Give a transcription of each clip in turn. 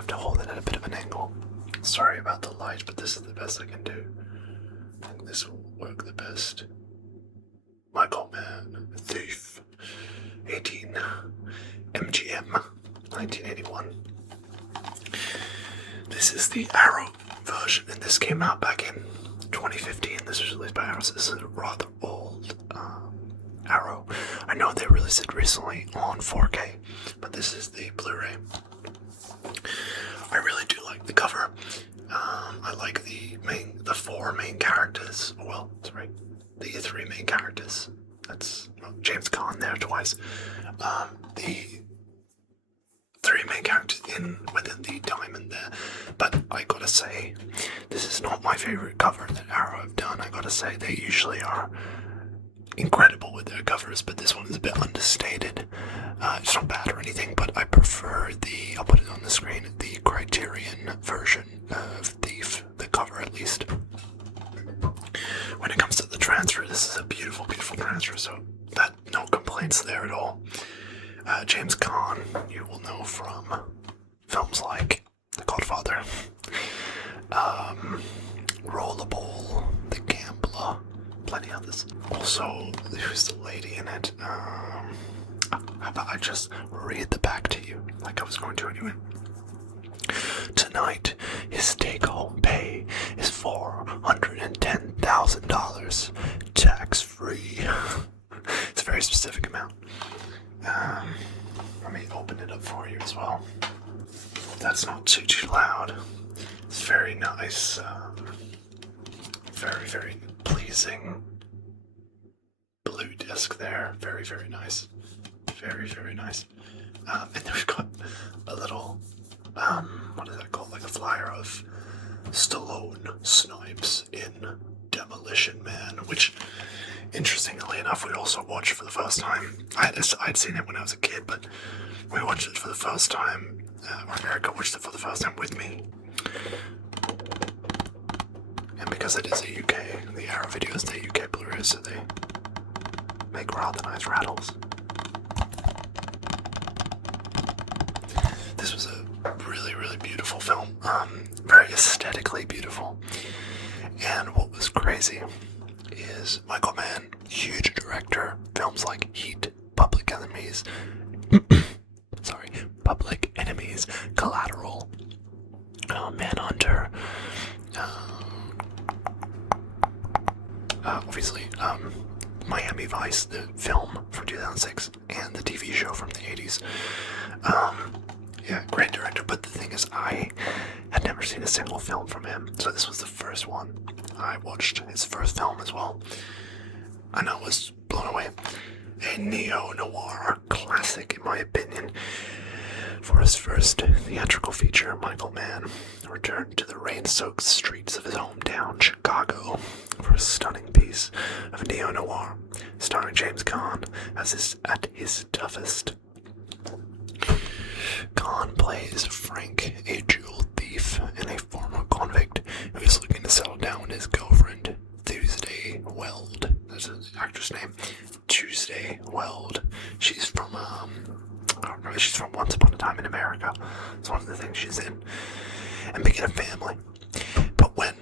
have to hold it at a bit of an angle. Sorry about the light, but this is the best I can do. I think this will work the best. Michael Mann, Thief, 18 MGM, 1981. This is the Arrow version, and this came out back in 2015. This was released by Arrow, so this is a rather old Arrow. I know they released it recently on 4K, but this is the Blu-ray. I really do like the cover. I like the four main characters. Well, sorry, the three main characters. That's jamescaan there twice. The three main characters within the diamond there. But I gotta say, this is not my favorite cover that Arrow have done. I gotta say, they usually are incredible with their covers, but this one is a bit understated. It's not bad or anything, but I prefer I'll put it on the screen, the Criterion version of Thief, the cover at least. When it comes to the transfer, this is a beautiful, beautiful transfer, so no complaints there at all. James Caan, you will know from films like The Godfather, Rollerball, The Gambler, plenty others. Also, who's the lady in it? How about I just read the back to you, like I was going to anyway. Tonight, his take-home pay is $410,000, tax-free. It's a very specific amount. Let me open it up for you as well. That's not too loud. It's very nice. Very, very pleasing blue disc there. Very, very nice. Very, very nice. And then we've got a little, what is that called? Like a flyer of Stallone Snipes in Demolition Man, which, interestingly enough, we also watched for the first time. I'd seen it when I was a kid, but we watched it for the first time, or Erica watched it for the first time with me. And because it is a UK, the Arrow video is the UK Blu-ray, so they make rather nice rattles. This was a really, really beautiful film, very aesthetically beautiful. And what was crazy is Michael Mann, huge director, films like Heat, Public Enemies, Public Enemies, Collateral, Manhunter, obviously, Miami Vice, the film from 2006, and the TV show from the 80s. Yeah, great director, but the thing is, I had never seen a single film from him, so this was the first one. I watched his first film as well, and I was blown away. A neo-noir classic, in my opinion. For his first theatrical feature, Michael Mann returned to the rain-soaked streets of his hometown, Chicago, for a stunning piece of neo-noir, starring James Caan at his toughest. Caan plays Frank, a jewel thief and a former convict who is looking to settle down with his girlfriend, Tuesday Weld. That's the actress name. Tuesday Weld. She's from, I don't know, she's from Once Upon a Time in America. It's one of the things she's in. And begin a family. But when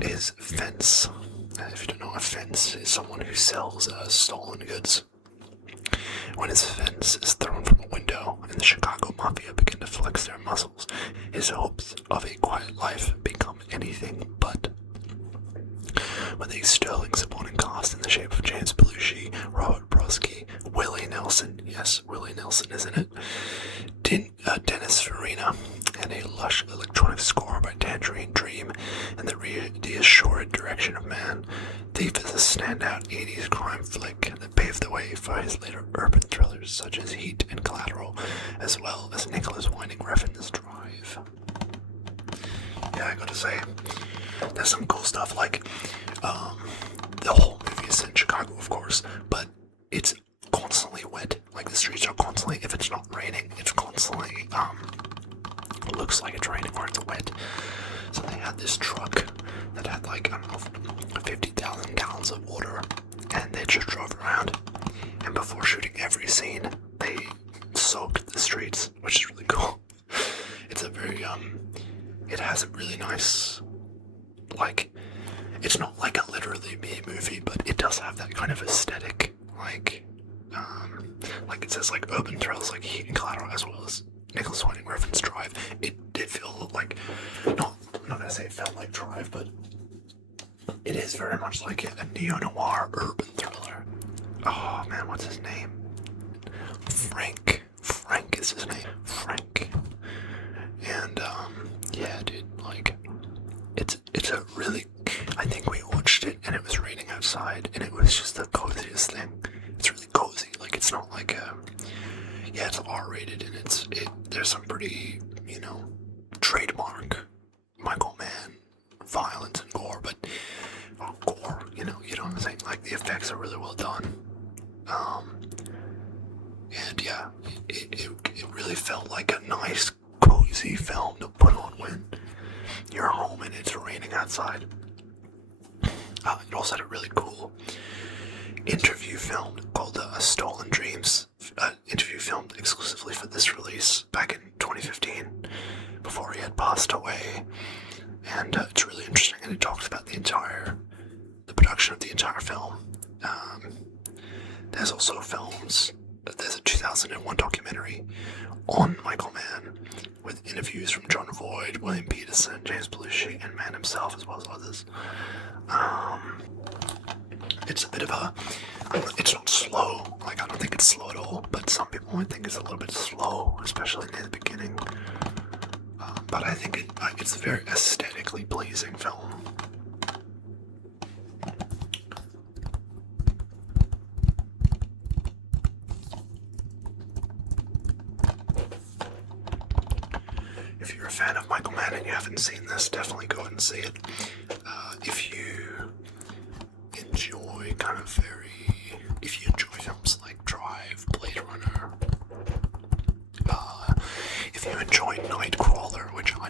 his fence, if you don't know, a fence is someone who sells stolen goods. When his fence is thrown from a window and the Chicago Mafia begin to flex their muscles, his hopes of a quiet life become anything but. With a sterling supporting cast in the shape of James Belushi, Robert Brodsky, Willie Nelson, yes, Willie Nelson is in it, Dennis Farina, and a lush electronic score by Tangerine Dream, and the reassured direction of Mann, Thief is a standout 80s crime flick that paved the way for his later urban thrillers such as Heat and Collateral, as well as Nicholas Winding Refn's Drive. Yeah, I gotta say, there's some cool stuff, like, the whole movie is in Chicago, of course, but it's constantly wet. Like, the streets are constantly, if it's not raining, it's constantly, looks like it's raining or it's wet. So they had this truck that had, like, I don't know, 50,000 gallons of water, and they just drove around, and before shooting every scene, they soaked the streets, which is really cool. It's a very it has a really nice, like, it's not like a literally me movie, but it does have that kind of aesthetic, like it says like urban thrills like Heat and Collateral as well as Nicholas Winding Refn's Drive. It did feel like, not gonna say it felt like Drive, but it is very much like a neo-noir urban thriller. Oh man, what's his name? Frank is his name. Frank. And yeah, dude, like it's a really, I think we watched it and it was raining outside and it was just the coziest thing. It's really cozy. Like, it's not like yeah, it's R-rated and there's some pretty, you know, trademark Michael Mann violence and gore, but gore, you know what I'm saying? Like, the effects are really well done. And yeah, it really felt like a nice, cozy film to put on when you're home and it's raining outside. It also had a really cool interview filmed called Stolen Dreams, interview filmed exclusively for this release back in 2015, before he had passed away. And it's really interesting, and it talks about the production of the entire film. There's also there's a 2001 documentary on Michael Mann with interviews from John Voight, William Peterson, James Belushi, and Mann himself, as well as others. It's a bit of it's not slow, like I don't think it's slow at all, but some people might think it's a little bit slow, especially near the beginning. But I think it's a very aesthetically pleasing film. If you're a fan of Michael Mann and you haven't seen this, definitely go and see it. If you enjoy films like Drive, Blade Runner, if you enjoy Nightcrawler, which I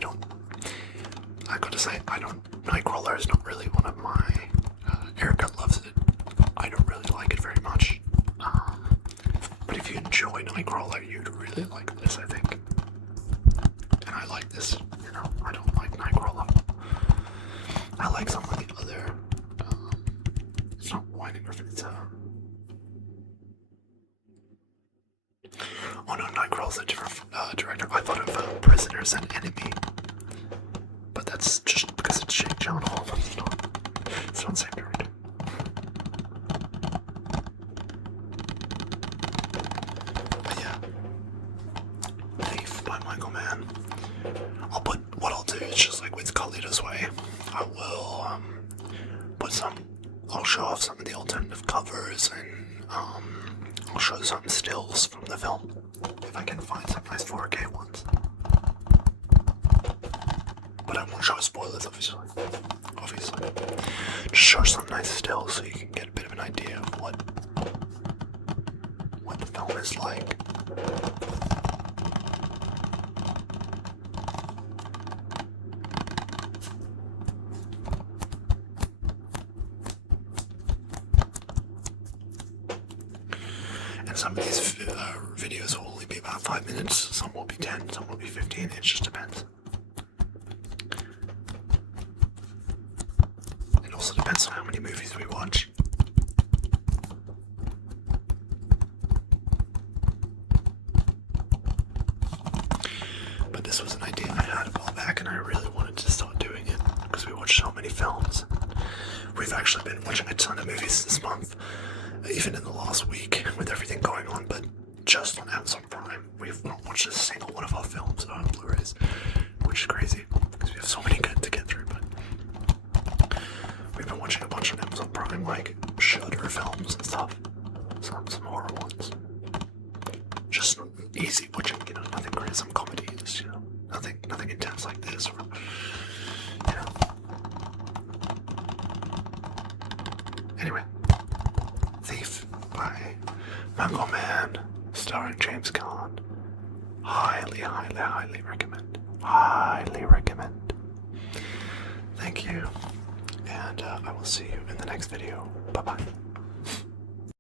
gotta say, Nightcrawler is not really one of my, Erica loves it, I don't really like it very much, but if you enjoy Nightcrawler, you'd really like this, I think. And I like this, you know, I don't like Nightcrawler. I like some of the other, it's not Winding Refn, it's oh no, Nightcrawler's a different director. I thought of Prisoners and Enemy, but that's just because it's Jake Gyllenhaal. It's not the same director. But yeah, Thief by Michael Mann. What I'll do is just like with Carlito's Way, I will I'll show off some of the alternative covers and I'll show some stills from the film if I can find some nice 4K ones. But I won't show spoilers, obviously. Just show some nice stills so you can get a bit of an idea of what the film is like. And some of these videos will only be about 5 minutes, some will be 10, some will be 15, it just depends. It also depends on how many movies we watch. But this was an idea I had a while back and I really wanted to start doing it because we watch so many films. We've actually been watching a ton of movies this month, even in the last week with everything going on, but just on Amazon Prime. We've not watched a single one of our films on Blu-rays, which is crazy because we have so many good to get through, but we've been watching a bunch on Amazon Prime, like Shudder films and stuff, some horror ones. Just easy watching, you know, nothing great, some comedies, you know, nothing intense like this, or, you know. Anyway, Thief by Michael Mann, starring James Caan. Highly, highly, highly recommend. Highly recommend. Thank you, and I will see you in the next video. Bye-bye.